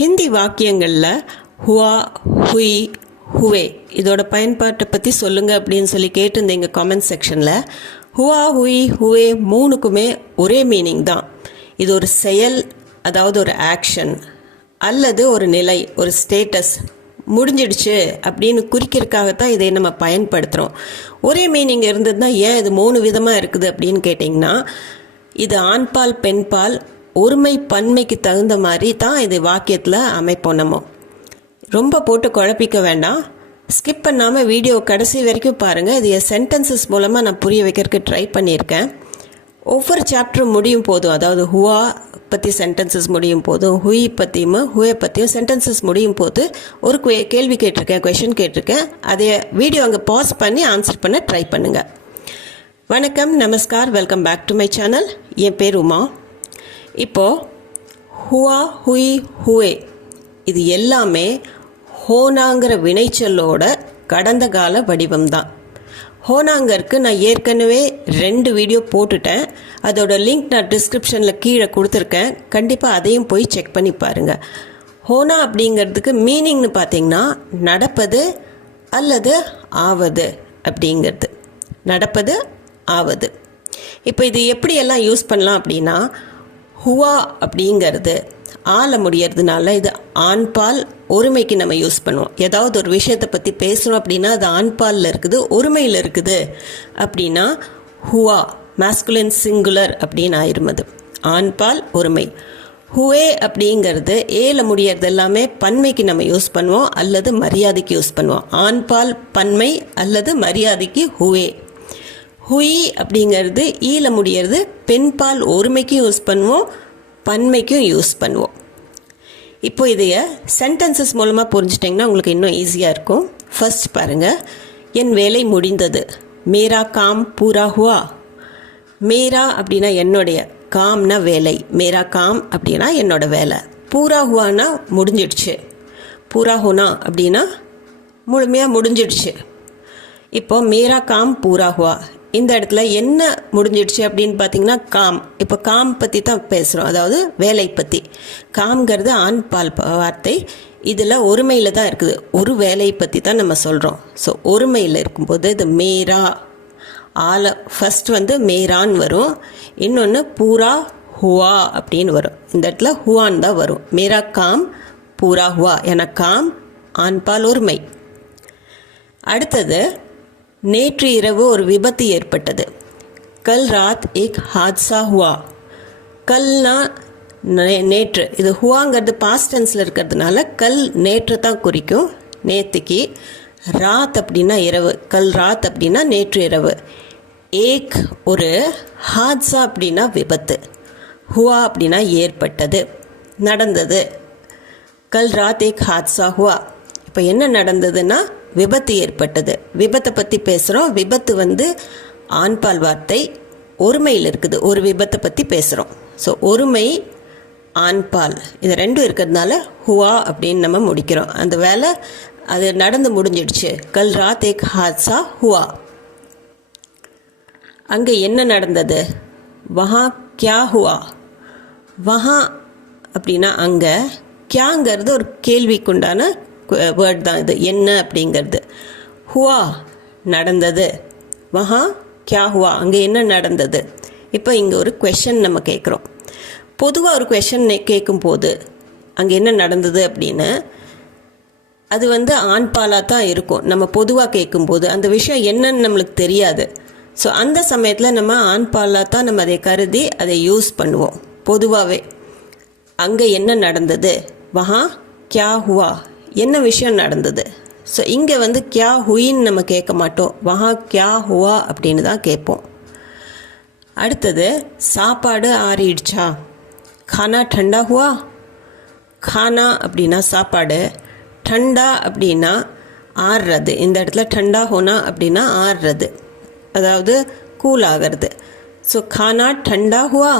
Hindi வாக்கியங்களில் Hua, ஹுய், ஹுவே இதோட பயன்பாட்டை பற்றி சொல்லுங்கள் அப்படின்னு சொல்லி கேட்டிருந்தீங்க காமெண்ட் செக்ஷனில். ஹுவா, ஹுய், ஹுவே மூணுக்குமே ஒரே மீனிங் தான். இது ஒரு செயல், அதாவது ஒரு ஆக்ஷன் அல்லது ஒரு நிலை, ஒரு ஸ்டேட்டஸ், முடிஞ்சிடுச்சு அப்படின்னு குறிக்கிறதுக்காகத்தான் இதை நம்ம பயன்படுத்துகிறோம். ஒரே மீனிங் இருந்ததுன்னா ஏன் இது 3 விதமாக இருக்குது அப்படின்னு கேட்டிங்கன்னா, இது ஆண்பால் பெண்பால் ஒருமை பன்மைக்கு தகுந்த மாதிரி தான் இது வாக்கியத்தில் அமைப்போம். நம்ம ரொம்ப போட்டு குழப்பிக்க வேண்டாம். ஸ்கிப் பண்ணாமல் வீடியோ கடைசி வரைக்கும் பாருங்கள். இது என் சென்டென்சஸ் மூலமாக நான் புரிய வைக்கிறதுக்கு ட்ரை பண்ணியிருக்கேன். ஒவ்வொரு சாப்டரும் முடியும் போதும், அதாவது ஹுவா பற்றி சென்டென்சஸ் முடியும் போதும், ஹுய் பற்றியும் ஹுவே பற்றியும் சென்டென்சஸ் முடியும் போது ஒரு கேள்வி கேட்டிருக்கேன், கொஷின் கேட்டிருக்கேன். அதை வீடியோ அங்கே பாஸ் பண்ணி ஆன்சர் பண்ண ட்ரை பண்ணுங்கள். வணக்கம், நமஸ்கார், welcome back to my channel. என் பேர் உமா. இப்போது ஹுவா, ஹுய், ஹுவே இது எல்லாமே ஹோனாங்கிற வினைச்சொல்லோட கடந்த கால வடிவம்தான். ஹோனாங்கருக்கு நான் ஏற்கனவே 2 வீடியோ போட்டுட்டேன். அதோட லிங்க் நான் டிஸ்கிரிப்ஷனில் கீழே கொடுத்துருக்கேன். கண்டிப்பாக அதையும் போய் செக் பண்ணி பாருங்கள். ஹோனா அப்படிங்கிறதுக்கு மீனிங்னு பார்த்தீங்கன்னா நடப்பது அல்லது ஆவது அப்படிங்கிறது. நடப்பது, ஆவது. இப்போ இது எப்படியெல்லாம் யூஸ் பண்ணலாம் அப்படின்னா, ஹுவா அப்படிங்கிறது ஆல முடியறதுனால இது ஆண்பால் ஒருமைக்கு நம்ம யூஸ் பண்ணுவோம். ஏதாவது ஒரு விஷயத்தை பற்றி பேசுகிறோம் அப்படின்னா அது ஆண்பாலில் இருக்குது, ஒருமையில் இருக்குது அப்படின்னா ஹுவா மேஸ்குலின் சிங்குலர் அப்படின்னு ஆயிருமது. ஆண்பால் ஒருமை. ஹுவே அப்படிங்கிறது ஏல முடியறது எல்லாமே பன்மைக்கு நம்ம யூஸ் பண்ணுவோம் அல்லது மரியாதைக்கு யூஸ் பண்ணுவோம். ஆண்பால் பன்மை அல்லது மரியாதைக்கு ஹுவே. ஹுய் அப்படிங்கிறது ஈல முடியறது பெண்பால் ஒருமைக்கும் யூஸ் பண்ணுவோம், பன்மைக்கும் யூஸ் பண்ணுவோம். இப்போ இதைய சென்டென்சஸ் மூலமாக புரிஞ்சிட்டிங்கன்னா உங்களுக்கு இன்னும் ஈஸியாக இருக்கும். ஃபர்ஸ்ட் பாருங்கள், என் வேலை முடிந்தது. மேரா காம் பூரா ஹுவா. மேரா அப்படின்னா என்னுடைய, காம்னா வேலை. மேரா காம் அப்படின்னா என்னோட வேலை. பூரா ஹுவானா முடிஞ்சிடுச்சு. பூரா ஹோனா அப்படின்னா முழுமையாக முடிஞ்சிடுச்சு. இப்போ மேரா காம் பூரா ஹுவா, இந்த இடத்துல என்ன முடிஞ்சிடுச்சு அப்படின்னு பார்த்தீங்கன்னா காம். இப்போ காம் பற்றி தான் பேசுகிறோம், அதாவது வேலை பற்றி. காம்ங்கிறது ஆண்பால் வார்த்தை. இதில் ஒருமையில் தான் இருக்குது, ஒரு வேலையை பற்றி தான் நம்ம சொல்கிறோம். ஸோ ஒருமையில் இருக்கும்போது இது மேரா ஆல ஃபஸ்ட் மேரான்னு வரும், இன்னொன்று பூரா ஹுவா அப்படின்னு வரும். இந்த இடத்துல ஹுவான் தான் வரும். மேரா காம் பூரா ஹுவா, ஏன்னா காம் ஆண்பால் ஒருமை. அடுத்தது, நேற்று இரவு ஒரு விபத்து ஏற்பட்டது. கல் ராத் ஏக் ஹாத்ஸா ஹுவா. கல்னா நேற்று, இது ஹுவாங்கிறது பாஸ்ட் டென்ஸில் இருக்கிறதுனால கல் நேற்று தான் குறிக்கும், நேற்றுக்கு. ராத் அப்படின்னா இரவு, கல் ராத் அப்படின்னா நேற்று இரவு. ஏக் ஒரு, ஹாத்ஸா அப்படின்னா விபத்து, ஹுவா அப்படின்னா ஏற்பட்டது, நடந்தது. கல் ராத் ஏக் ஹாத்ஸா ஹுவா. இப்போ என்ன நடந்ததுன்னா விபத்து ஏற்பட்டது. விபத்தை பற்றி பேசுகிறோம். விபத்து ஆண்பால் வார்த்தை, ஒருமையில் இருக்குது. ஒரு விபத்தை பற்றி பேசுகிறோம். ஸோ ஒருமை, ஆண்பால், இது ரெண்டும் இருக்கிறதுனால ஹுவா அப்படின்னு நம்ம முடிக்கிறோம். அந்த வேலை அது நடந்து முடிஞ்சிடுச்சு. கல் ராத் ஏக் ஹாத்ஸா ஹுவா. அங்கே என்ன நடந்தது? வஹா கியா ஹுவா. வஹா அப்படின்னா அங்கே, கியாங்கிறது ஒரு கேள்விக்குண்டான வேர்ட் தான். இது என்ன அப்படிங்கிறது. ஹுவா நடந்தது, வஹா கியா ஹுவா அங்கே என்ன நடந்தது. இப்போ இங்கே ஒரு கொஷன் நம்ம கேட்குறோம். பொதுவாக ஒரு கொஷன் கேட்கும்போது அங்கே என்ன நடந்தது அப்படின்னு அது ஆண்பாலாக தான் இருக்கும். நம்ம பொதுவாக கேட்கும்போது அந்த விஷயம் என்னன்னு நம்மளுக்கு தெரியாது. ஸோ அந்த சமயத்தில் நம்ம ஆண்பாலாக தான் நம்ம அதை கருதி அதை யூஸ் பண்ணுவோம். பொதுவாகவே அங்கே என்ன நடந்தது, வஹா கியா ஹுவா, என்ன விஷயம் நடந்தது. ஸோ இங்கே கியா ஹுயின்னு நம்ம கேட்க மாட்டோம், வஹா கியா ஹுவா அப்படின்னு தான் கேட்போம். அடுத்தது, சாப்பாடு ஆறிடுச்சா. கானா டண்டா ஹுவா. கானா அப்படின்னா சாப்பாடு, டண்டா அப்படின்னா ஆறுறது. இந்த இடத்துல டண்டா ஹோனா அப்படின்னா ஆறுறது, அதாவது கூல் ஆகிறது. ஸோ கானா டண்டா ஹுவா,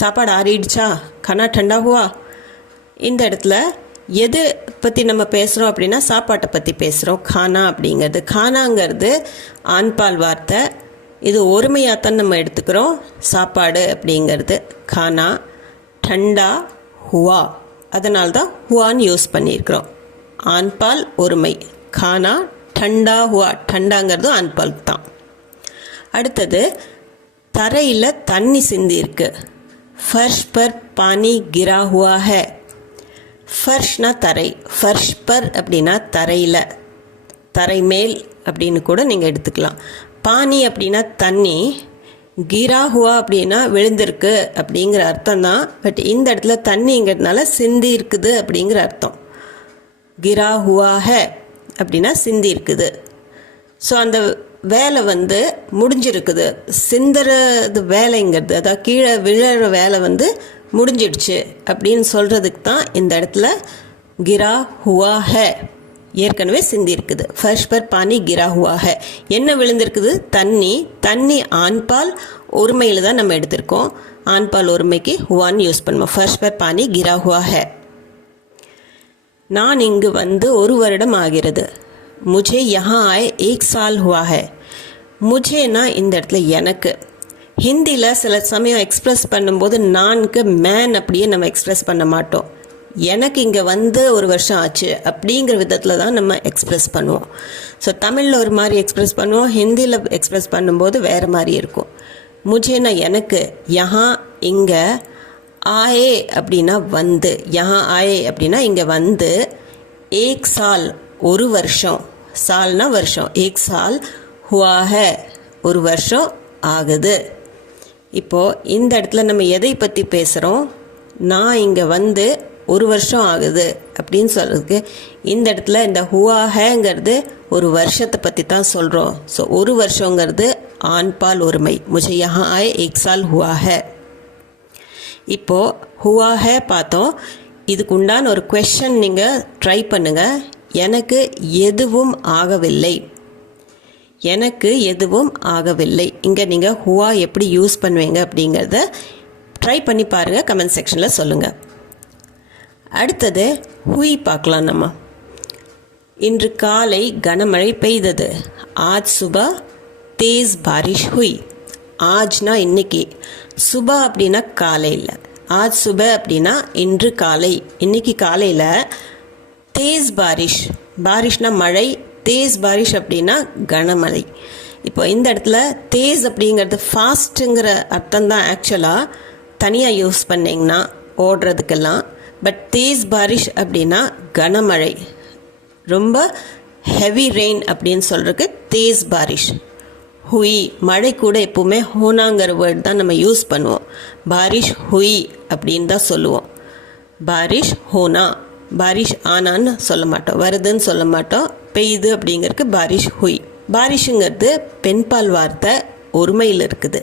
சாப்பாடு ஆறிடுச்சா, கானா டண்டா ஹுவா. இந்த இடத்துல எது பற்றி நம்ம பேசுகிறோம் அப்படின்னா சாப்பாட்டை பற்றி பேசுகிறோம். கானா அப்படிங்கிறது, கானாங்கிறது ஆண்பால் வார்த்தை. இது ஒருமையாகத்தான் நம்ம எடுத்துக்கிறோம். சாப்பாடு அப்படிங்கிறது கானா, டண்டா ஹுவா. அதனால தான் ஹுவான்னு யூஸ் பண்ணியிருக்கிறோம். ஆண்பால் ஒருமை. கானா டண்டா ஹுவா, டண்டாங்கிறது ஆண்பால் தான். அடுத்தது தரையில் தண்ணி சிந்தி இருக்கு. ஃபர்ஷ் பர் பானி கிரா ஹுவா ஹை. ஃபர்ஷ்னா தரை, ஃபர்ஷ் பர் அப்படின்னா தரையில், தரை மேல் அப்படின்னு கூட நீங்கள் எடுத்துக்கலாம். பானி அப்படின்னா தண்ணி, கிரா ஹுவா அப்படின்னா விழுந்திருக்கு அப்படிங்கிற அர்த்தம் தான். பட் இந்த இடத்துல தண்ணிங்கிறதுனால சிந்தி இருக்குது அப்படிங்கிற அர்த்தம். கிரா ஹுவா ஹை அப்படின்னா சிந்தி இருக்குது. ஸோ அந்த வேலை முடிஞ்சிருக்குது. சிந்துறது வேலைங்கிறது, அதாவது கீழே விழுற வேலை முடிஞ்சிடுச்சு அப்படின்னு சொல்கிறதுக்கு தான் இந்த இடத்துல கிரா ஹுவா ஹை, ஏற்கனவே சிந்தி இருக்குது. ஃபர்ஷ் பர் பானி கிரா ஹுவா ஹை. என்ன விழுந்திருக்குது? தண்ணி. தண்ணி ஆண்பால் ஒருமையில் தான் நம்ம எடுத்திருக்கோம். ஆண்பால் ஒருமைக்கு ஹுவான்னு யூஸ் பண்ணுவோம். ஃபர்ஷ் பர் பானி கிரா ஹுவா ஹை. நான் இங்கு 1 வருடம் ஆகிறது. முझे यहाँ आए 1 साल हुआ है. முझேனா இந்த இடத்துல எனக்கு. ஹிந்தியில் சில சமயம் எக்ஸ்ப்ரெஸ் பண்ணும்போது நான்கு மேன் அப்படியே நம்ம எக்ஸ்ப்ரெஸ் பண்ண மாட்டோம். எனக்கு இங்கே 1 வருஷம் ஆச்சு அப்படிங்கிற விதத்தில் தான் நம்ம எக்ஸ்ப்ரெஸ் பண்ணுவோம். ஸோ தமிழில் ஒரு மாதிரி எக்ஸ்ப்ரெஸ் பண்ணுவோம், ஹிந்தியில் எக்ஸ்ப்ரெஸ் பண்ணும்போது வேறு மாதிரி இருக்கும். முझேனா எனக்கு, யஹா இங்கே, ஆயே அப்படின்னா யஹா ஆயே அப்படின்னா இங்கே 1 சால் 1 வருஷம், சால்னா வருஷம், 1 சால் ஹுவா ஹை 1 வருஷம் ஆகுது. இப்போது இந்த இடத்துல நம்ம எதை பற்றி பேசுகிறோம்? நான் இங்கே 1 வருஷம் ஆகுது அப்படின்னு சொல்கிறதுக்கு இந்த இடத்துல இந்த ஹுவா ஹேங்கிறது ஒரு வருஷத்தை பற்றி தான் சொல்கிறோம். ஸோ 1 வருஷங்கிறது ஆண்பால் ஒருமை. முझे यहाँ आए 1 साल हुआ है. இப்போது ஹுவா ஹை பார்த்தோம். இதுக்கு உண்டான ஒரு குவெஸ்சன் நீங்கள் ட்ரை பண்ணுங்கள். எனக்கு எதுவும் ஆகவில்லை. எனக்கு எதுவும் ஆகவில்லை. இங்கே நீங்கள் ஹுவா எப்படி யூஸ் பண்ணுவீங்க அப்படிங்கிறத ட்ரை பண்ணி பாருங்கள், கமெண்ட் செக்ஷனில் சொல்லுங்கள். அடுத்தது ஹுய் பார்க்கலாம் நம்ம. இன்று காலை கனமழை பெய்தது. ஆஜ் சுபா தேஸ் பாரிஷ் ஹுய். ஆஜ்னா இன்னைக்கு, சுபா அப்படின்னா காலையில், ஆஜ் சுப அப்படின்னா இன்று காலை, இன்னைக்கு காலையில். தேஸ் பாரிஷ், பாரிஷ்னா மழை, தேஸ் பாரிஷ் அப்படின்னா கனமழை. இப்போ இந்த இடத்துல தேஸ் அப்படிங்கிறது ஃபாஸ்ட்டுங்கிற அர்த்தம் தான் ஆக்சுவலாக தனியாக யூஸ் பண்ணிங்கன்னா ஓடுறதுக்கெல்லாம். பட் தேஸ் பாரிஷ் அப்படின்னா கனமழை, ரொம்ப ஹெவி ரெயின் அப்படின்னு சொல்கிறதுக்கு தேஸ் பாரிஷ். ஹுய், மழை கூட எப்போவுமே ஹோனாங்கிற வேர்ட் தான் நம்ம யூஸ் பண்ணுவோம். பாரிஷ் ஹுய் அப்படின்னு தான் சொல்லுவோம். பாரிஷ் ஹோனா, பாரிஷ் ஆனான்னு சொல்ல மாட்டோம், வருதுன்னு சொல்ல மாட்டோம். பெய்யுது அப்படிங்கிறதுக்கு பாரிஷ் ஹுய். பாரிஷுங்கிறது பெண்பால் வார்த்தை, ஒருமையில் இருக்குது.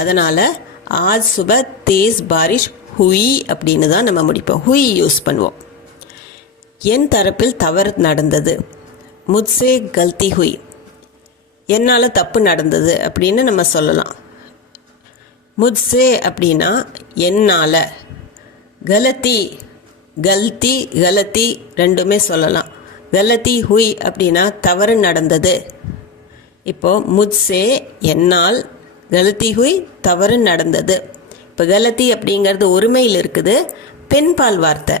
அதனால் ஆஜ் சுப தேஸ் பாரிஷ் ஹுய் அப்படின்னு தான் நம்ம முடிப்போம், ஹுய் யூஸ் பண்ணுவோம். என் தரப்பில் தவறு நடந்தது. முத்சே கல்தி ஹுய். என்னால் தப்பு நடந்தது அப்படின்னு நம்ம சொல்லலாம். முத்சே அப்படின்னா என்னால். கலத்தி, கல்தி கலத்தி ரெண்டுமே சொல்லலாம். கலத்தி ஹுய் அப்படின்னா தவறு நடந்தது. இப்போது முத்சே என்னால், கலத்தி ஹுய் தவறு நடந்தது. இப்போ கலத்தி அப்படிங்கிறது ஒருமையில் இருக்குது, பெண்பால் வார்த்தை.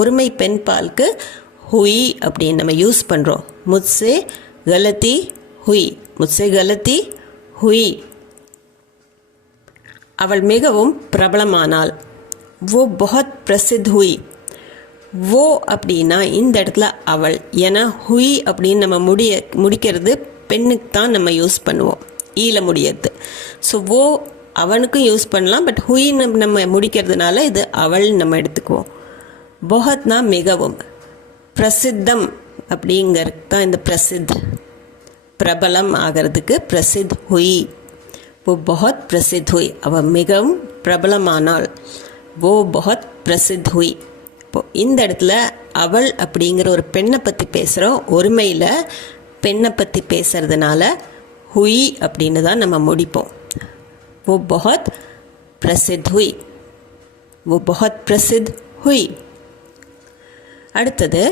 ஒருமை பெண்பாலுக்கு ஹுய் அப்படின்னு நம்ம யூஸ் பண்ணுறோம். முத்சே கலத்தி ஹுய், முத்சே கலத்தி ஹுய். அவள் மிகவும் பிரபலமானாள். वो बहुत प्रसिद्ध हुई. वो அப்படின்னா இந்த இடத்துல அவள், ஏன்னா ஹுய் அப்படின்னு நம்ம முடிக்கிறது பெண்ணுக்கு தான் நம்ம யூஸ் பண்ணுவோம், ஈல முடியறது. ஸோ ஓ அவனுக்கும் யூஸ் பண்ணலாம், பட் ஹுய் நம்ம முடிக்கிறதுனால இது அவள் நம்ம எடுத்துக்குவோம். பொஹத்னா மிகவும், பிரசித்தம் அப்படிங்கிறது தான் இந்த பிரசித், பிரபலம் ஆகிறதுக்கு பிரசித் ஹுய். वो बहुत प्रसिद्ध हुई, அவள் மிகவும் பிரபலமானாள். वो बहुत प्रसिद्ध हुई. இப்போ இந்த இடத்துல அவள் அப்படிங்கிற ஒரு பெண்ணை பற்றி பேசுகிறோம், ஒருமையில் பெண்ணை பற்றி பேசுறதுனால ஹுய் அப்படின்னு தான் நம்ம முடிப்போம். वो बहुत प्रसिद्ध हुई, वो बहुत प्रसिद्ध हुई. அடுத்தது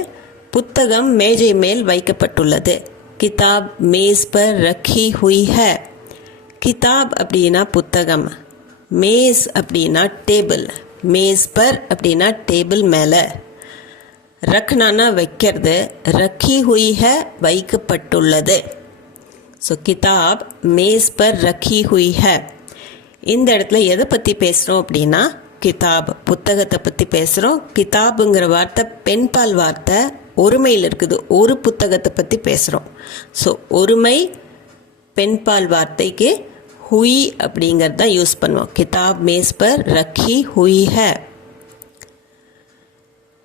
புத்தகம் மேஜை மேல் வைக்கப்பட்டுள்ளது. கிதாப் மேஸ் பர் ரखी हुई है. கிதாப் அப்படின்னா புத்தகம், மேஸ் அப்படின்னா டேபிள், மேஸ் பர் அப்படின்னா டேபிள் மேலே. ரக்னானா வைக்கிறது, ரக்கி ஹுய் ஹை வைக்கப்பட்டுள்ளது. ஸோ கிதாப் மேஸ் பர் ரக்கி ஹுய் ஹை. இந்த இடத்துல எதை பற்றி பேசுகிறோம் அப்படின்னா கிதாப் புத்தகத்தை பற்றி பேசுகிறோம். கிதாபுங்கிற வார்த்தை பெண்பால் வார்த்தை, ஒருமையில் இருக்குது, ஒரு புத்தகத்தை பற்றி பேசுகிறோம். ஸோ ஒருமை பெண்பால் வார்த்தைக்கு ஹுய் அப்படிங்கிறது தான் யூஸ் பண்ணுவோம். கிதாப் மேஸ் பர் ரக்கி ஹுய் ஹை.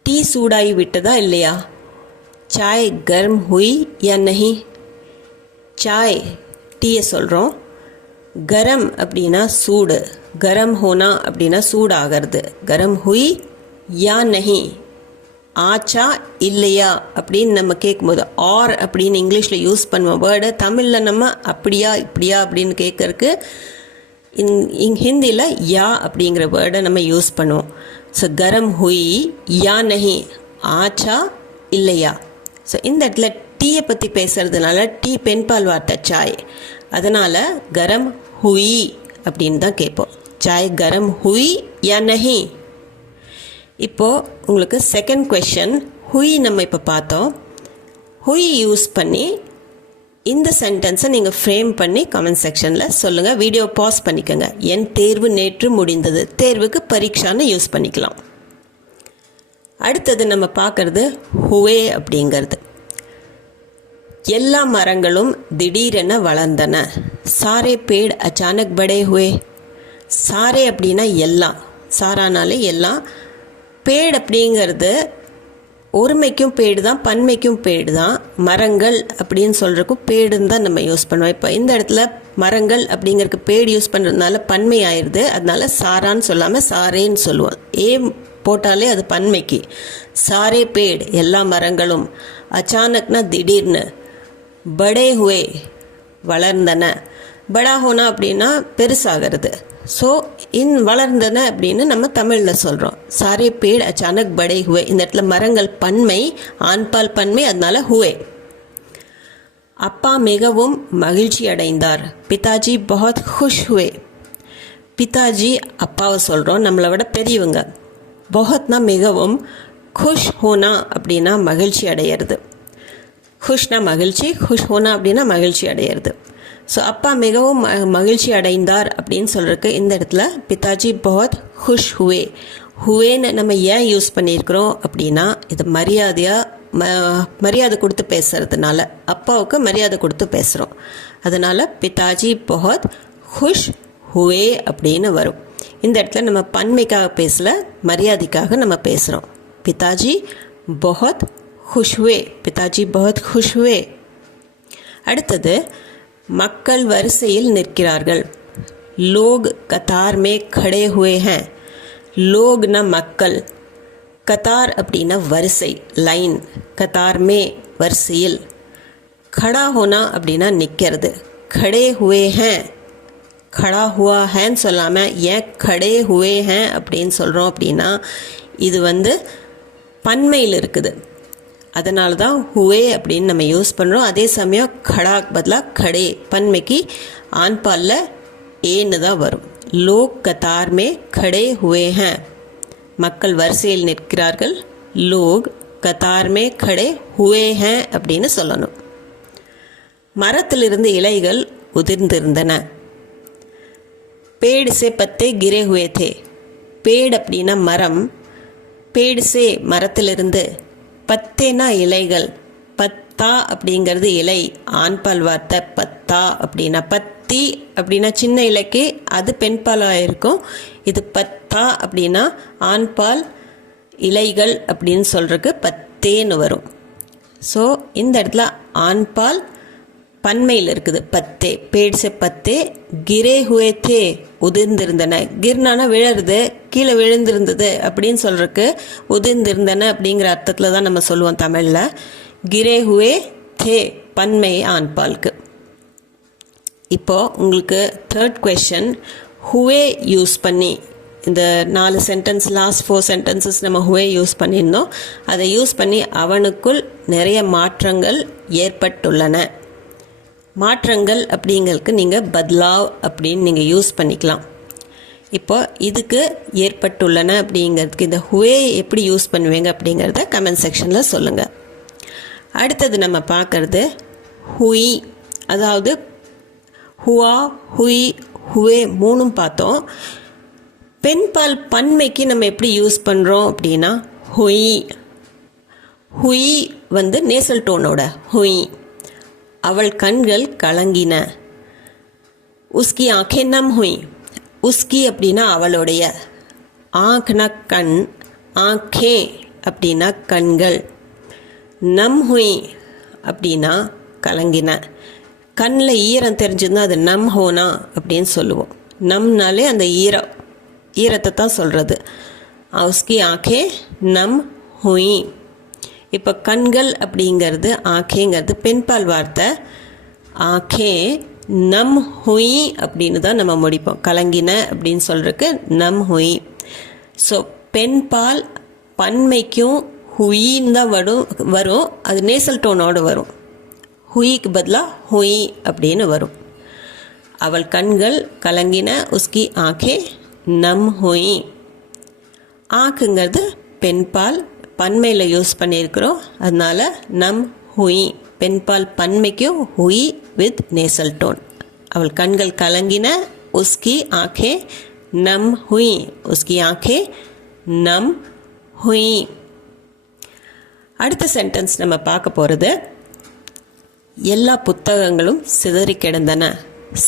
டீ சூடாகி விட்டதா இல்லையா? சாய் கர்ம் ஹுய் யா நஹி? சாய் டீயை சொல்கிறோம். கரம் அப்படின்னா சூடு, கரம் ஹோனா அப்படின்னா சூடாகிறது. கரம் ஹுய் யா நஹி, ஆச்சா இல்லையா அப்படின்னு நம்ம கேட்கும்போது ஆர் அப்படின்னு இங்கிலீஷில் யூஸ் பண்ணுவோம் வேர்டு. தமிழில் நம்ம அப்படியா இப்படியா அப்படின்னு கேட்கறதுக்கு ஹிந்தியில் யா அப்படிங்கிற வேர்டை நம்ம யூஸ் பண்ணுவோம். ஸோ கரம் ஹுய் யா நஹி, ஆச்சா இல்லையா. ஸோ இந்த இடத்துல டீயை பற்றி பேசுகிறதுனால டீ பெண்பால் வார்த்தை சாய், அதனால் கரம் ஹுய் அப்படின்னு தான் கேட்போம். சாய் கரம் ஹுய் யா நஹி. இப்போது உங்களுக்கு செகண்ட் கொஷன், ஹுய் நம்ம இப்போ பார்த்தோம். ஹுய் யூஸ் பண்ணி இந்த சென்டென்ஸை நீங்கள் ஃப்ரேம் பண்ணி கமெண்ட் செக்ஷனில் சொல்லுங்கள். வீடியோ பாஸ் பண்ணிக்கோங்க. என் தேர்வு நேற்று முடிந்தது, தேர்வுக்கு பரீட்சான்னு யூஸ் பண்ணிக்கலாம். அடுத்தது நம்ம பார்க்குறது ஹுவே அப்படிங்கிறது. எல்லா மரங்களும் திடீரென வளர்ந்தன. சாரே பேட் அச்சானக் படே ஹுவே. சாரே அப்படின்னா எல்லாம், சாரானாலே எல்லாம். பேட் அப்படிங்கிறது ஒருமைக்கும் பேடு தான், பன்மைக்கும் பேடு தான். மரங்கள் அப்படின்னு சொல்கிறதுக்கும் பேடுன்னு தான் நம்ம யூஸ் பண்ணுவோம். இப்போ இந்த இடத்துல மரங்கள் அப்படிங்கிறதுக்கு பேடு யூஸ் பண்ணுறதுனால பன்மை ஆயிடுது, அதனால சாரான்னு சொல்லாமல் சாரேன்னு சொல்லுவோம். ஏ போட்டாலே அது பன்மைக்கு. சாரே பேட் எல்லா மரங்களும், அச்சானக்னா திடீர்னு, படே ஹுவே வளர்ந்தன. படா ஹோனா அப்படின்னா பெருசாகிறது. ஸோ வளர்ந்தன அப்படின்னு நம்ம தமிழில் சொல்கிறோம். சாரே பேட் அச்சானக் படே ஹுவே. இந்த இடத்துல மரங்கள் பன்மை, ஆண்பால் பன்மை, அதனால ஹுவே. அப்பா மிகவும் மகிழ்ச்சி அடைந்தார். பிதாஜி பஹத் குஷ் ஹுவே. பிதாஜி அப்பாவை சொல்கிறோம், நம்மளை விட பெரியவங்க. பஹத்னா மிகவும், குஷ் ஹோனா அப்படின்னா மகிழ்ச்சி அடையிறது. குஷ்னா மகிழ்ச்சி, குஷ் ஹோனா அப்படின்னா மகிழ்ச்சி அடையிறது. ஸோ அப்பா மிகவும் மகிழ்ச்சி அடைந்தார் அப்படின்னு சொல்கிறதுக்கு இந்த இடத்துல பிதாஜி பஹத் குஷ் ஹுவே. ஹுவேன்னு நம்ம ஏன் யூஸ் பண்ணியிருக்கிறோம் அப்படின்னா இது மரியாதை கொடுத்து பேசுகிறதுனால, அப்பாவுக்கு மரியாதை கொடுத்து பேசுகிறோம். அதனால் பிதாஜி பஹத் குஷ் ஹுவே அப்படின்னு வரும். இந்த இடத்துல நம்ம பன்மைக்காக பேசல, மரியாதைக்காக நம்ம பேசுகிறோம். பிதாஜி பஹத் खुश हुए, पिताजी बहुत खुश हुए. அடுத்தது மக்கள் வரிசையில் நிற்கிறார்கள். லோக் கத்தார் மே खड़े हुए हैं. லோக்னா மக்கள், கத்தார் அப்படின்னா வரிசை, லைன். கத்தார் மே வரிசையில், खड़ा होना அப்படின்னா நிற்கிறது. खड़े हुए हैं, खड़ा हुआ हैன்னு சொல்லாமல் ஏன் खड़े हुए हैं அப்படின்னு சொல்கிறோம் அப்படின்னா இது பன்மையில் இருக்குது, அதனால தான் ஹுவே அப்படின்னு நம்ம யூஸ் பண்ணுறோம். அதே சமயம் கடாக்கு பதிலாக கடே, பன்மைக்கு ஆண்பாலில் ஏன்னு தான் வரும். லோக் கத்தார் மே खड़े हुए हैं. மக்கள் வரிசையில் நிற்கிறார்கள். லோக் கத்தார் மே खड़े हुए हैं அப்படின்னு சொல்லணும். மரத்திலிருந்து இலைகள் உதிர்ந்திருந்தன. पेड़ से पत्ते गिरे हुए थे. पेड़ அப்படின்னா மரம், पेड़ से மரத்திலிருந்து, பத்தேனா இலைகள், பத்தா அப்படிங்கிறது இலை, ஆண்பால் வார்த்தை. பத்தா அப்படின்னா, பத்தி அப்படின்னா சின்ன இலைக்கு அது பெண்பாலாக இருக்கும். இது பத்தா அப்படின்னா ஆண்பால், இலைகள் அப்படின்னு சொல்கிறதுக்கு பத்தேன்னு வரும். ஸோ இந்த இடத்துல ஆண்பால் பன்மையில் இருக்குது, பத்தே. பேட் சே பத்தே கிரே ஹுவே தே, உதிர்ந்திருந்தன. கிர்னானா விழருது, கீழே விழுந்திருந்தது அப்படின்னு சொல்கிறதுக்கு உதிர்ந்திருந்தன அப்படிங்கிற அர்த்தத்தில் தான் நம்ம சொல்லுவோம் தமிழில். கிரே ஹுவே தே பன்மை ஆண்பாலுக்கு. இப்போது உங்களுக்கு தேர்ட் கொஷன், ஹுவே யூஸ் பண்ணி இந்த 4 சென்டென்ஸ், லாஸ்ட் 4 சென்டென்சஸ் நம்ம ஹுவே யூஸ் பண்ணியிருந்தோம். அதை யூஸ் பண்ணி அவனுக்குள் நிறைய மாற்றங்கள் ஏற்பட்டுள்ளன. மாற்றங்கள் அப்படிங்கிறதுக்கு நீங்கள் பத்லாவ் அப்படின்னு நீங்கள் யூஸ் பண்ணிக்கலாம். இப்போ இதுக்கு ஏற்பட்டுள்ளன அப்படிங்கிறதுக்கு இந்த ஹுவே எப்படி யூஸ் பண்ணுவீங்க அப்படிங்கிறத கமெண்ட் செக்ஷனில் சொல்லுங்கள். அடுத்தது நம்ம பார்க்குறது ஹுய், அதாவது ஹுவா, ஹுய், ஹுவே மூணும் பார்த்தோம். பெண்பால் பன்மைக்கு நம்ம எப்படி யூஸ் பண்ணுறோம் அப்படின்னா ஹுய். ஹுய் வந்து நேசல் டோனோட ஹுய். அவள் கண்கள் கலங்கின. உஸ்கி ஆங்கே நம் ஹுய். உஸ்கி அப்படின்னா அவளுடைய, ஆங்க்னா கண், ஆங்கே அப்படின்னா கண்கள், நம் ஹுய் அப்படின்னா கலங்கின. கண்ணில் ஈரம் தெரிஞ்சுருந்தா அது நம் ஹோனா அப்படின்னு சொல்லுவோம். நம்னாலே அந்த ஈரத்தை தான் சொல்கிறது. உஸ்கி ஆங்கே நம் ஹுய். இப்போ கண்கள் அப்படிங்கிறது ஆக்கேங்கிறது பெண்பால் வார்த்தை. ஆக்கே நம் ஹுய் அப்படின்னு தான் நம்ம முடிப்போம். கலங்கின அப்படின்னு சொல்கிறதுக்கு நம் ஹுய். ஸோ பெண்பால் பன்மைக்கும் ஹுயின்னு தான் வரும். அது நேசல் டோனோடு வரும். ஹுய்க்கு பதிலாக ஹுய் அப்படின்னு வரும். அவள் கண்கள் கலங்கின. உஸ்கி ஆக்கே நம் ஹுய். ஆக்குங்கிறது பெண்பால் பன்மையில் யூஸ் பண்ணியிருக்கிறோம். அதனால் நம் ஹுய். பெண்பால் பன்மைக்கும் ஹுய் வித் நேசல் டோன். அவள் கண்கள் கலங்கின. உஸ்கி ஆங்கே நம் ஹுய். உஸ்கி ஆங்கே நம் ஹுய். அடுத்த சென்டென்ஸ் நம்ம பார்க்க போகிறது எல்லா புத்தகங்களும் சிதறி கிடந்தன.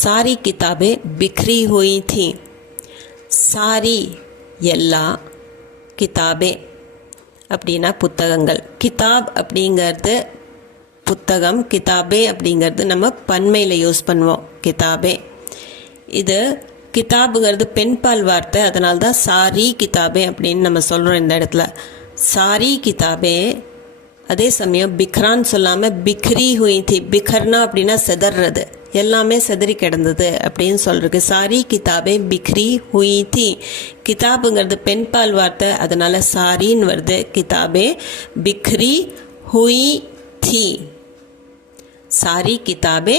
சாரி கிதாபே பிக்ரி ஹுய் थी. சாரி எல்லா, கிதாபே அப்படின்னா புத்தகங்கள். கிதாப் அப்படிங்கிறது புத்தகம், கிதாபே அப்படிங்கிறது நம்ம பன்மையில் யூஸ் பண்ணுவோம். கிதாபே. இது கிதாபுங்கிறது பெண்பால் வார்த்தை. அதனால தான் சாரி கிதாபே அப்படின்னு நம்ம சொல்கிறோம் இந்த இடத்துல. சாரி கிதாபே. அதே சமயம் பிக்ரான்னு சொல்லாமல் பிக்ரி ஹுய் थी. பிக்ர்னா அப்படின்னா செதறது, எல்லாமே செதறி கிடந்தது அப்படின்னு சொல்கிறது. சாரி கிதாபே பிக்ரி ஹுய் थी. கிதாபுங்கிறது பெண்பால் வார்த்தை, அதனால் சாரின்னு வருது. கிதாபே பிக்ரி ஹுய் थी. சாரி கிதாபே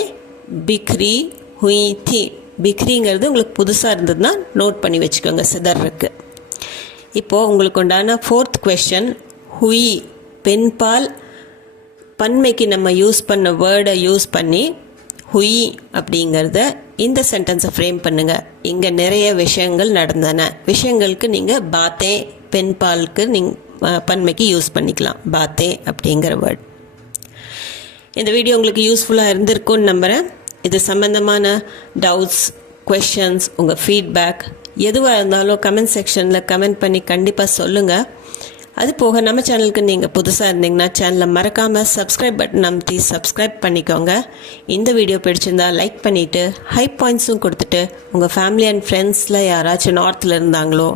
பிக்ரி ஹுய் थी. பிக்ரிங்கிறது உங்களுக்கு புதுசாக இருந்ததுன்னா நோட் பண்ணி வச்சுக்கோங்க சிதறக்கு. இப்போது உங்களுக்கு உண்டான 4th question. ஹுய் பெண்பால் பன்மைக்கு நம்ம யூஸ் பண்ண வேர்டை யூஸ் பண்ணி ஹுய் அப்படிங்கிறத இந்த சென்டென்ஸை ஃப்ரேம் பண்ணுங்கள். இங்கே நிறைய விஷயங்கள் நடந்தன. விஷயங்களுக்கு நீங்கள் பாத்தே பெண்பாலுக்கு பன்மைக்கு யூஸ் பண்ணிக்கலாம். பாத்தே அப்படிங்கிற வேர்ட். இந்த வீடியோ உங்களுக்கு யூஸ்ஃபுல்லாக இருந்திருக்கும்னு நம்புகிறேன். இது சம்மந்தமான டவுட்ஸ், கொஷன்ஸ், உங்கள் ஃபீட்பேக் எதுவாக இருந்தாலும் கமெண்ட் செக்ஷனில் கமெண்ட் பண்ணி கண்டிப்பாக சொல்லுங்கள். அது போக நம்ம சேனலுக்கு நீங்கள் புதுசாக இருந்தீங்கன்னா சேனலை மறக்காமல் சப்ஸ்கிரைப் பட்டன் அமுத்தி சப்ஸ்கிரைப் பண்ணிக்கோங்க. இந்த வீடியோ பிடிச்சிருந்தா லைக் பண்ணிவிட்டு ஹை பாயிண்ட்ஸும் கொடுத்துட்டு உங்கள் ஃபேமிலி அண்ட் ஃப்ரெண்ட்ஸில் யாராச்சும் நார்த்தில் இருந்தாங்களோ,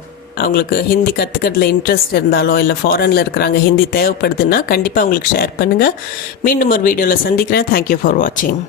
அவங்களுக்கு ஹிந்தி கற்றுக்கிறதுல இன்ட்ரெஸ்ட் இருந்தாலோ, இல்லை ஃபாரினில் இருக்கிறாங்க ஹிந்தி தேவைப்படுதுன்னா கண்டிப்பாக அவங்களுக்கு ஷேர் பண்ணுங்கள். மீண்டும் ஒரு வீடியோவில் சந்திக்கிறேன். தேங்க்யூ ஃபார் வாட்சிங்.